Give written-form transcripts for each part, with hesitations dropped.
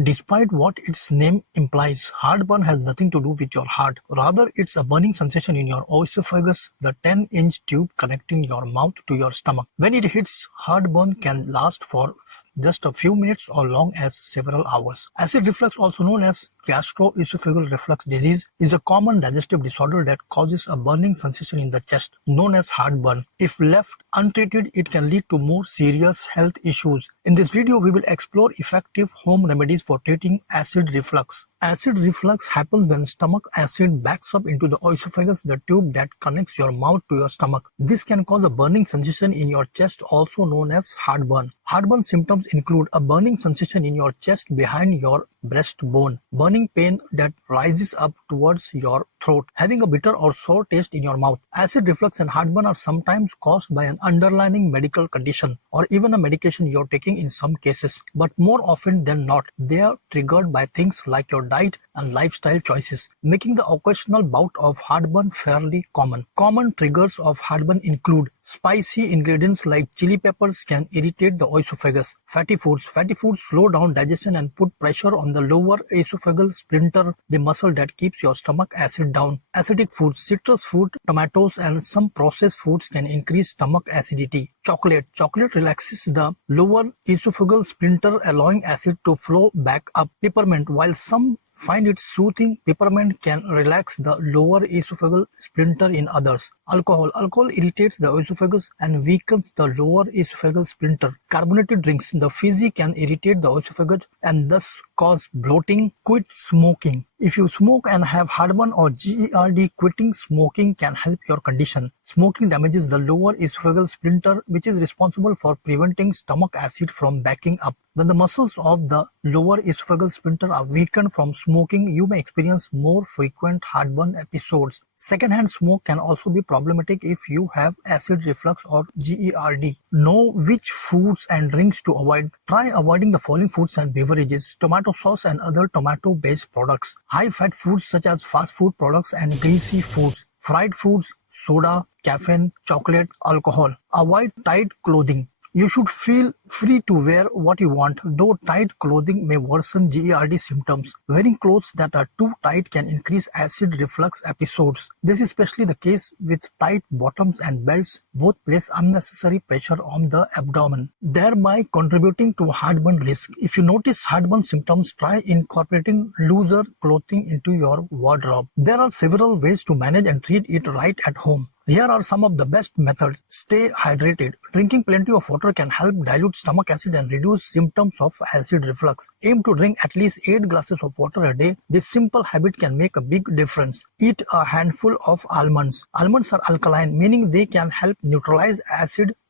Despite what its name implies, heartburn has nothing to do with your heart. Rather, it's a burning sensation in your esophagus, the 10-inch tube connecting your mouth to your stomach. When it hits, heartburn can last for just a few minutes or long as several hours. Acid reflux, also known as gastroesophageal reflux disease, is a common digestive disorder that causes a burning sensation in the chest, known as heartburn. If left untreated, it can lead to more serious health issues. In this video, we will explore effective home remedies for treating acid reflux. Acid reflux happens when stomach acid backs up into the esophagus, the tube that connects your mouth to your stomach. This can cause a burning sensation in your chest, also known as heartburn. Heartburn symptoms include a burning sensation in your chest behind your breastbone, burning pain that rises up towards your throat, having a bitter or sour taste in your mouth. Acid reflux and heartburn are sometimes caused by an underlying medical condition or even a medication you're taking in some cases, but more often than not, they are triggered by things like your diet and lifestyle choices, making the occasional bout of heartburn fairly common. Common triggers of heartburn include spicy ingredients like chili peppers can irritate the esophagus. Fatty foods. Fatty foods slow down digestion and put pressure on the lower esophageal sphincter, the muscle that keeps your stomach acid down. Acidic foods. Citrus fruit, tomatoes, and some processed foods can increase stomach acidity. Chocolate. Chocolate relaxes the lower esophageal sphincter, allowing acid to flow back up. Peppermint. While some find it soothing, peppermint can relax the lower esophageal sphincter in others. Alcohol. Alcohol irritates the esophagus and weakens the lower esophageal sphincter. Carbonated drinks. The fizzy can irritate the esophagus and thus cause bloating. Quit smoking. If you smoke and have heartburn or GERD, quitting smoking can help your condition. Smoking damages the lower esophageal sphincter, which is responsible for preventing stomach acid from backing up. When the muscles of the lower esophageal sphincter are weakened from smoking, you may experience more frequent heartburn episodes. Secondhand smoke can also be problematic if you have acid reflux or GERD. Know which foods and drinks to avoid. Try avoiding the following foods and beverages: tomato sauce and other tomato-based products, high-fat foods such as fast food products and greasy foods, fried foods, soda, caffeine, chocolate, alcohol. Avoid tight clothing. You should feel free to wear what you want, though tight clothing may worsen GERD symptoms. Wearing clothes that are too tight can increase acid reflux episodes. This is especially the case with tight bottoms and belts. Both place unnecessary pressure on the abdomen, thereby contributing to heartburn risk. If you notice heartburn symptoms, try incorporating looser clothing into your wardrobe. There are several ways to manage and treat it right at home. Here are some of the best methods. Stay hydrated. Drinking plenty of water can help dilute stomach acid and reduce symptoms of acid reflux. Aim to drink at least 8 glasses of water a day. This simple habit can make a big difference. Eat a handful of almonds. Almonds are alkaline, meaning they can help neutralize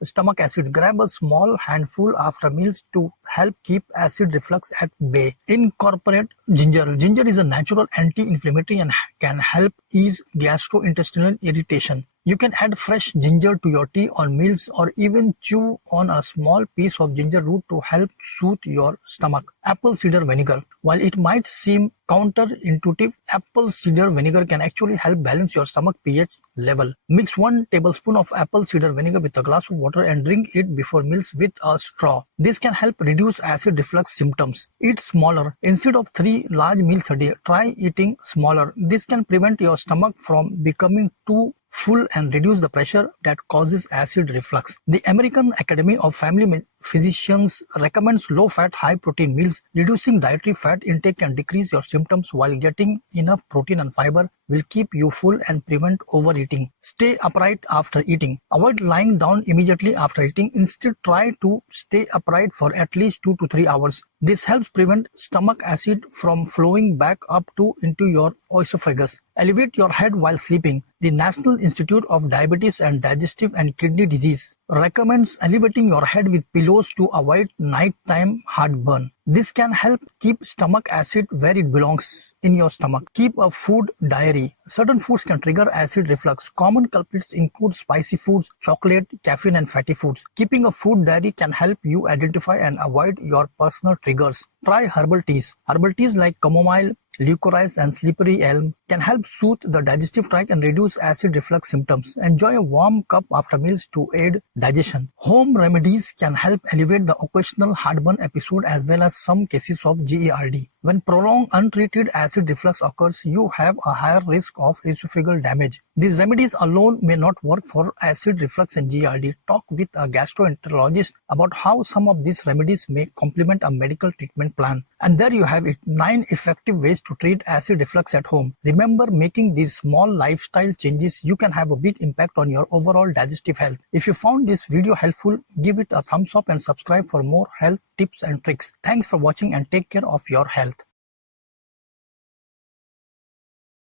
stomach acid. Grab a small handful after meals to help keep acid reflux at bay. Incorporate ginger. Ginger is a natural anti-inflammatory and can help ease gastrointestinal irritation. You can add fresh ginger to your tea on meals or even chew on a small piece of ginger root to help soothe your stomach. Apple cider vinegar. While it might seem counterintuitive, apple cider vinegar can actually help balance your stomach pH level. Mix 1 tablespoon of apple cider vinegar with a glass of water and drink it before meals with a straw. This can help reduce acid reflux symptoms. Eat smaller. Instead of 3 large meals a day, try eating smaller. This can prevent your stomach from becoming too full and reduce the pressure that causes acid reflux. The American Academy of Family Physicians recommends low-fat, high-protein meals. Reducing dietary fat intake can decrease your symptoms, while getting enough protein and fiber will keep you full and prevent overeating. Stay upright after eating. Avoid lying down immediately after eating. Instead, try to stay upright for at least 2 to 3 hours. This helps prevent stomach acid from flowing back up into your esophagus. Elevate your head while sleeping. The National Institute of Diabetes and Digestive and Kidney Disease recommends elevating your head with pillows to avoid nighttime heartburn. This can help keep stomach acid where it belongs, in your stomach. Keep a food diary. Certain foods can trigger acid reflux. Common culprits include spicy foods, chocolate, caffeine, and fatty foods. Keeping a food diary can help you identify and avoid your personal triggers. Try herbal teas. Herbal teas like chamomile, licorice, and slippery elm can help soothe the digestive tract and reduce acid reflux symptoms. Enjoy a warm cup after meals to aid digestion. Home remedies can help alleviate the occasional heartburn episode as well as some cases of GERD. When prolonged untreated acid reflux occurs, you have a higher risk of esophageal damage. These remedies alone may not work for acid reflux and GERD. Talk with a gastroenterologist about how some of these remedies may complement a medical treatment plan. And there you have it, 9 effective ways to treat acid reflux at home. Remember, making these small lifestyle changes, you can have a big impact on your overall digestive health. If you found this video helpful, give it a thumbs up and subscribe for more health tips and tricks. Thanks for watching and take care of your health.